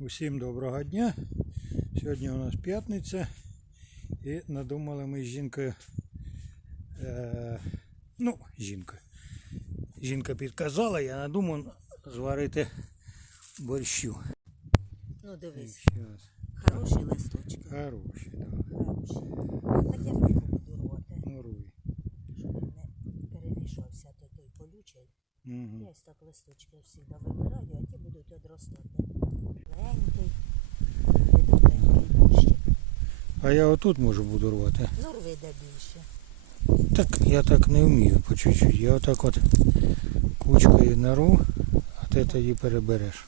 Усім доброго дня. Сьогодні у нас п'ятниця. І надумали ми з жінкою. Е, ну, жінка. Жінка підказала, я надумав зварити борщу. Ну дивись, хороші листочки. Хороші, да. Хороші. Так я руку буду рвати, Муруй. щоб він не перемішався то той колючий. Угу. Я ось так листочки всі вибираю, а ті будуть одростати. Ленький, добренький борщик. А я отут можу буду рвати. Ну рви де більше. Так я так не вмію по чуть-чуть. Я отак от кучкою нару, а ти тоді перебереш.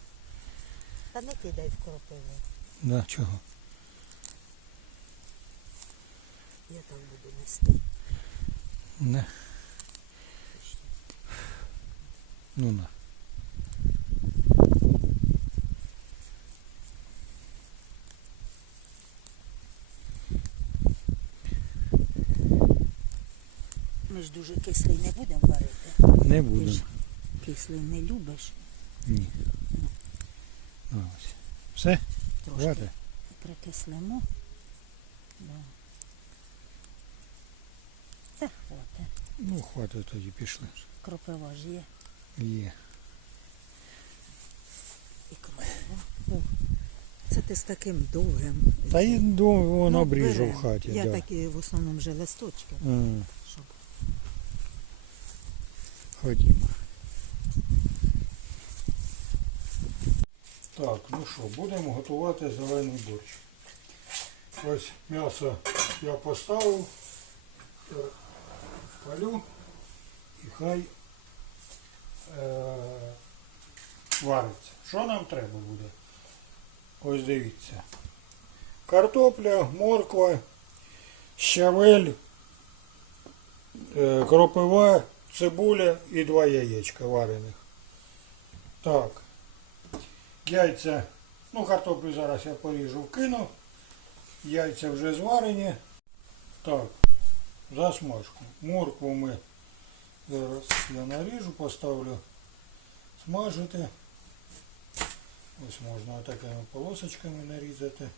Та не кидай в кропиву. Да, чого? Я так буду нести. Не. Ну на. Ми ж дуже кислий не будемо варити. Не ж кислий не любиш. Ні. Ну, ось. Все? Трошки прикислимо. Да. Та хватить. Ну, хватить тоді пішли. Кропива ж є. Є. І. Це ти з таким довгим. Та й довго Ну, обріжу в хаті. Я да. такі в основному вже листочки, М, щоб Ходімо. Так, ну що, будемо готувати зелений борщ. Ось м'ясо я поставив, палю і хай вариться. Що нам треба буде? Ось дивіться. Картопля, морква, щавель, е, кропива, цибуля і два яєчка варених. Так. Яйця, ну картоплю зараз я поріжу, вкину. Яйця вже зварені. Так, засмажку. Моркву ми зараз я наріжу, поставлю смажити. Ось можна такими полосочками нарізати.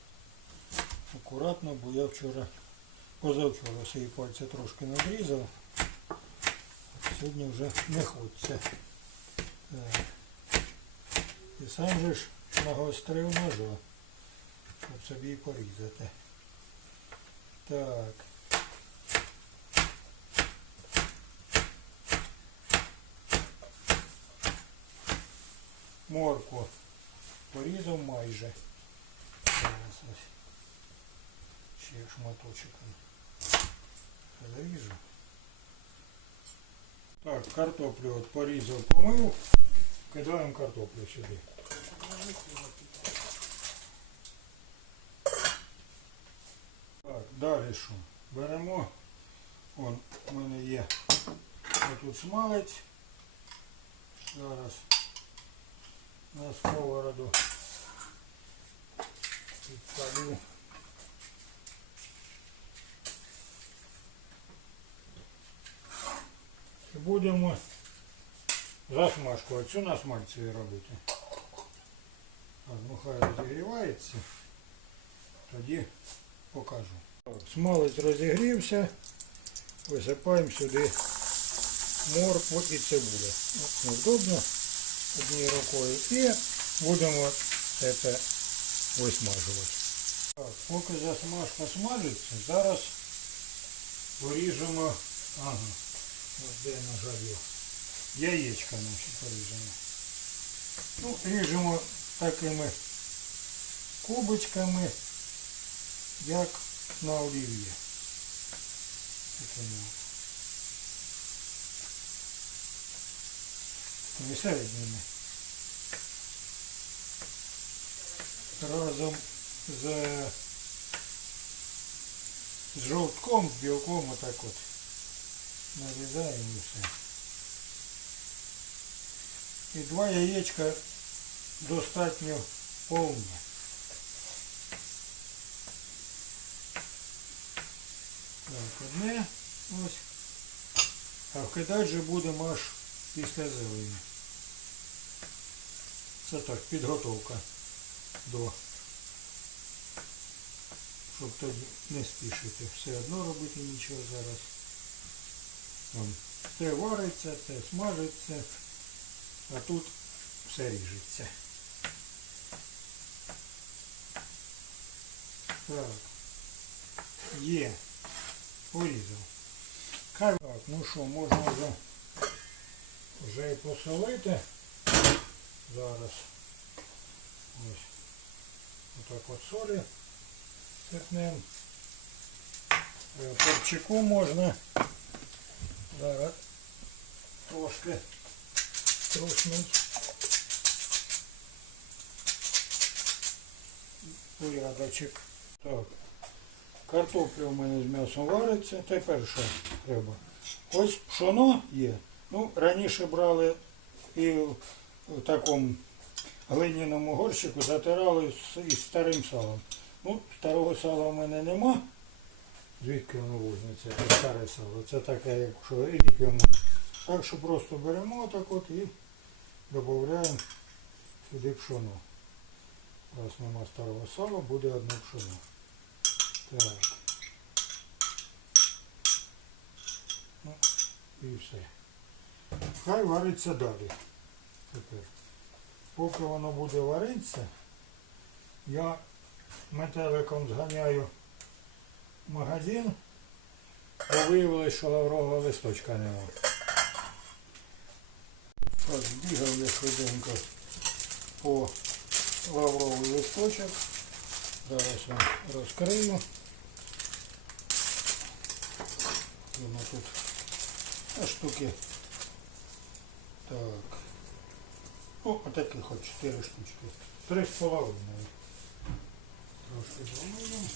Акуратно, бо я вчора, позавчора свої пальці трошки надрізав. Сьогодні вже не хочеться. І сам же ж нагострив ножа, щоб собі порізати. Так. Моркву порізав майже. Зараз ось ще шматочком заріжу. Так, картоплю от порізав, помив. Кидаємо картоплю сюди. Так, далі що? Беремо. Вон у мене є отут смалець. Зараз на сковороду підпалю. І будемо засмажку оцю на смальцеві робити. Так, ну хай розігрівається. Тоді покажу. Смалець розігрівся. Висипаємо сюди моркву і цибулю. От, Невдобно однією рукою. І будемо це висмажувати. Так, поки засмажка смажиться, зараз поріжемо. Ага. Ось де я нажав. Яєчка наші поріжемо. Ну, ріжемо такими кубочками, як на олів'ї. Такими. Не середніми. Разом з, з жовтком, з білком отак от. Нарізаємо і все. І два яєчка достатньо повні. Так, одне ось. А вкидати же будемо аж після зелені. Це так, підготовка. до. Щоб тоді не спішити. Все одно робити нічого зараз. Вон, Те вариться, те смажиться, а тут все ріжеться. Так. Є. Порізав. Хай так, ну що, можна вже, вже і посолити. Зараз. Ось. Отак от солі сипнем. Е, Перчику можна. Зараз трошки труснуть. Порядочок. Так. Картопля у мене з м'ясом вариться. Тепер що треба? Ось пшоно є. Ну, раніше брали і в такому глиняному горщику затирали із старим салом. Ну, старого сала в мене нема. Звідки воно візьметься? Це старе сало. Це таке, якщо рік йому. Так що просто беремо так от і додаємо сюди пшоно. Раз нема старого сала, буде одне пшоно. Так. Ну, і все. Хай вариться далі. Тепер. Поки воно буде варитися, я метеликом зганяю магазин, бо виявилось, що лаврового листочка нема. Так, бігав я швиденько по лавровий листочок. Зараз я розкрию. Воно тут штуки. Так. О, отаких от чотири штучки. Три з половиною. Трошки зламаємо.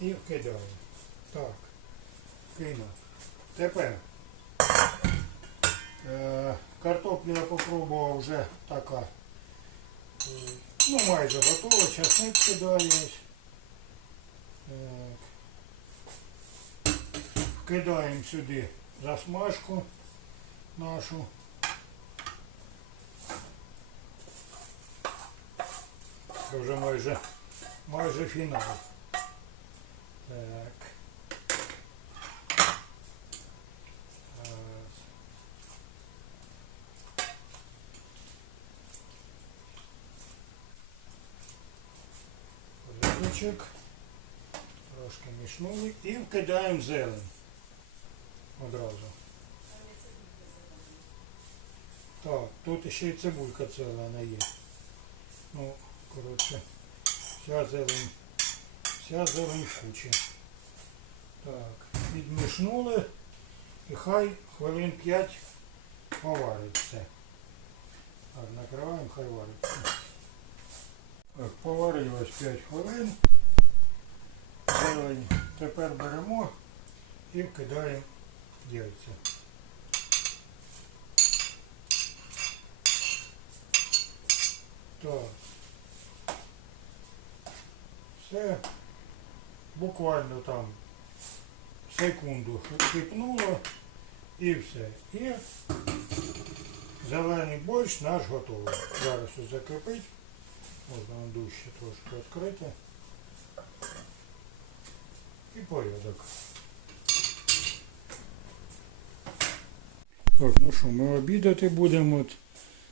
І вкидаємо. Так. Кинув. Тепер. Е, картоплю я попробував вже така. Ну, майже готова. Часник. Так. Вкидаємо сюди засмажку нашу. Це вже майже, майже фінал. Так. Рибочок. Трошки мішнули і вкидаємо зелень. Одразу. Так, тут ще й цибулька зелена є. Ну, коротше, вся зелень, вся зелень в кучі. Так, підмішнули і хай хвилин 5 повариться. Так, накриваємо, хай вариться. Так, поварилось 5 хвилин. Зелень. Тепер беремо і вкидаємо яйця. Так. Все буквально там секунду кипнуло і все. І зелений борщ наш готовий. Зараз закипить. Можна дужче трошки відкрити. І порядок. Так, ну що, ми обідати будемо. От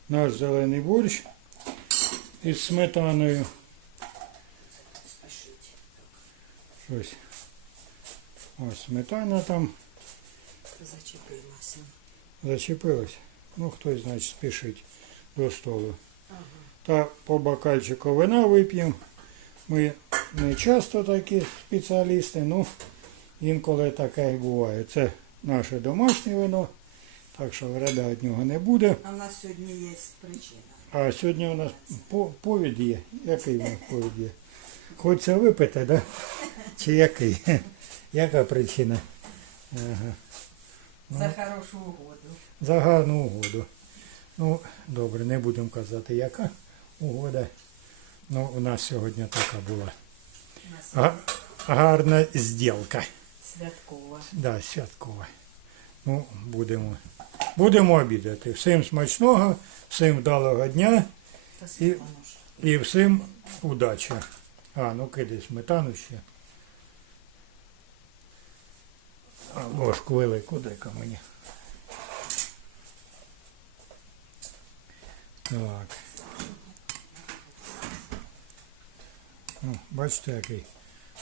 наш зелений борщ із сметаною. Щось. Ось сметана там Зачепилася. зачепилась. Ну, хтось, значить, спішить до столу. Ага. Та по бокальчику вина вип'ємо. Ми не часто такі спеціалісти, ну інколи таке і буває. Це наше домашнє вино, так що вреда від нього не буде. А в нас сьогодні є причина. А сьогодні у нас повід є. Який у нас повід є? Хочеться випити, да? Чи який? Яка причина? Ага. За хорошу угоду. За гарну угоду. Ну, добре, не будемо казати, яка угода. Ну, у нас сьогодні така була. Га- гарна зділка. святкова. Да, святкова. Ну, будемо, будемо обідати. Всім смачного, всім вдалого дня Степануш. І всім удачі. А, ну кидай сметану ще. Ложку велику дай-ка мені. Так. Ну, бачите, який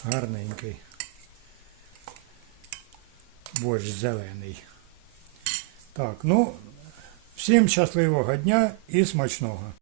гарненький. Борщ зелений. Так, ну, всім щасливого дня і смачного.